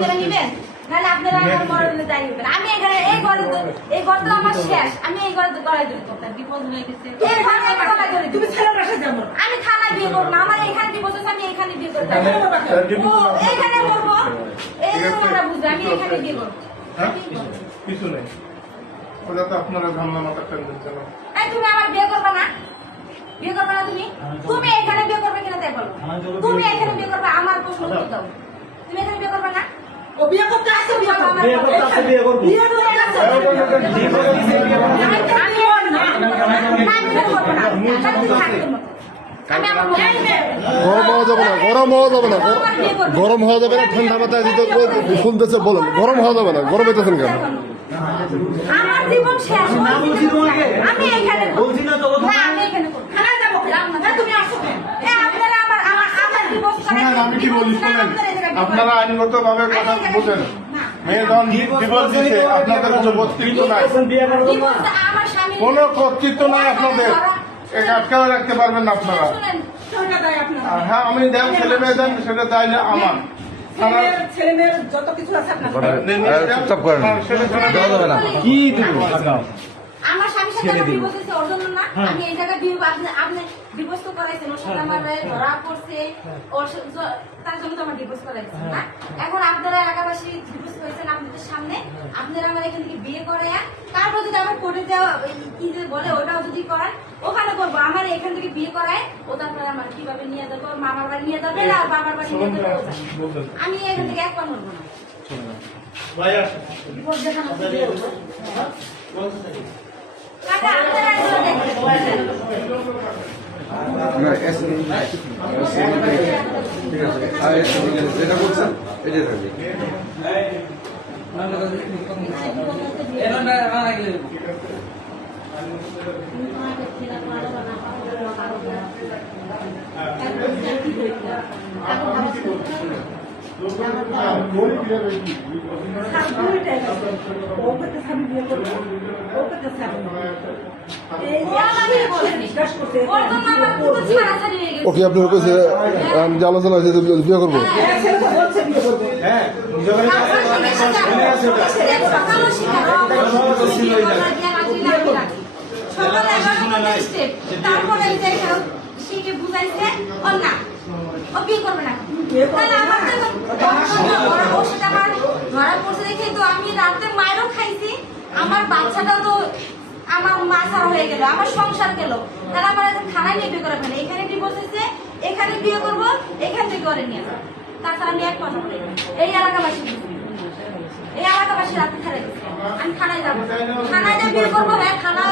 আপনারা নিবেন? নাহলে আপনারা আমার মরণে দায়ী হবেন আমি এখানে এই ঘরে এই ঘর তো আমার শেষ। আমি এই ঘরে তো গড়াই ধরি বিপদ হয়ে গেছে। এই ঘরে আমি গড়াই ধরি তুমি ছেলের বাসায় যাব আমি থানায় বিয়ে করব না। আমার এখানে আছে আমি এখানে বিয়ে করব এখানে করব? এই তোমরা বুঝবে আমি এখানে বিয়ে করব। হ্যাঁ? আমি করব। কিছু নেই। ওটা তো আপনারা ঝামেলা মাথা টান দিচ্ছেন তুমি আমার বিয়ে করবে না? বিয়ে করবে না তুমি? তুমি এখানে বিয়ে করবে কিনা তাই বলো। তুমি এখানে বিয়ে করবে আমার প্রশ্ন উত্তর দাও। তুমি এখানে বিয়ে করবে না? বিয়ে করতে আসছে বিয়ে করবে। বিয়ে করতে আসছে, বিয়ে করব। বিয়ে করতে আসছে। আমি ওর না। আমি বিয়ে করব না। গরম হওয়া যাবে না গরম হওয়া যাবে না। গরম হওয়া যাবে না ঠান্ডা মাথায় দিতে শুনতেছে বলেন। গরম হওয়া যাবে না গরম হইতেছেন কেন? আমার জীবন শেষ না বলছি তোমাকে। আমি এখানে করব। বলছি না তো ও তো- না, আমি এখানে করব। থানায় যাব যাও না, না তুমি আসো কেন? এ, আপনারা আমার আমার আমার divorce শোনেন করাইছেন, আমি কি বলি শোনেন? আপনারা। আইনগত ভাবে কথা বোঝেন। মেয়ে যখন ডিভোর্স দিচ্ছে আপনাদের কিছু বক্তৃত্ব নাই। কোনো কর্তৃত্ব নাই আপনাদের। এটা আটকাও রাখতে পারবেন না আপনারা। শুনেন, সেটা দেয় আপনার আর হ্যাঁ আমি দেন ছেলে মেয়ে দেন সেটা দায় না। আমার কি তুমি ওর জন্য না? আমি এই জায়গায় বিয়ে- আপনি- আপনি তো করাইছেন, ওর সাথে আমার ধরা পড়ছে, ওর তার জন্য তো আমার করাইছেন, না? এখন আপনারা এলাকাবাসী divorce করেছেন আপনাদের সামনে, আপনারা আমার এখান থেকে বিয়ে করাইয়া, তারপর যদি আমার কোর্টে দেওয়া কি যে বলে ওটাও যদি করায় ওখানে করব। আমার এখান থেকে বিয়ে করায় ও তারপরে আমার কীভাবে নিয়ে যাব? ওর মামার বাড়ি নিয়ে যাবে না বাবার বাড়ি নিয়ে যাবে আমি এখান থেকে এক না। ভাই আসেন। আপনারা এগুলো দেখবেন। যেটা বলছেন এটা থাকবে দুইটাই ওকে আপনার কাছে আমি যে আলোচনা হয়েছে বিয়ে করব করবে। হ্যাঁ বুঝাইছে না ও বিয়ে করবে না তাহলে আমার তো ওর আমার ধরা পড়ছে দেখে তো আমি রাতে মায়েরও খাইছি আমার বাচ্চাটা তো আমার মা ছাড়া হয়ে গেল আমার সংসার গেল। তাহলে আমার এখন থানায় নিয়ে বিয়ে করাবে না। এখানে ডিভোর্স হয়েছে এখানে বিয়ে করব এখান থেকে করে নিয়ে যাব। তাছাড়া আমি এক কথা বলি এই এলাকাবাসী। এই এলাকাবাসী রাতে দিচ্ছে। আমি থানায় যাব। থানায় যা বিয়ে করব হ্যাঁ থানা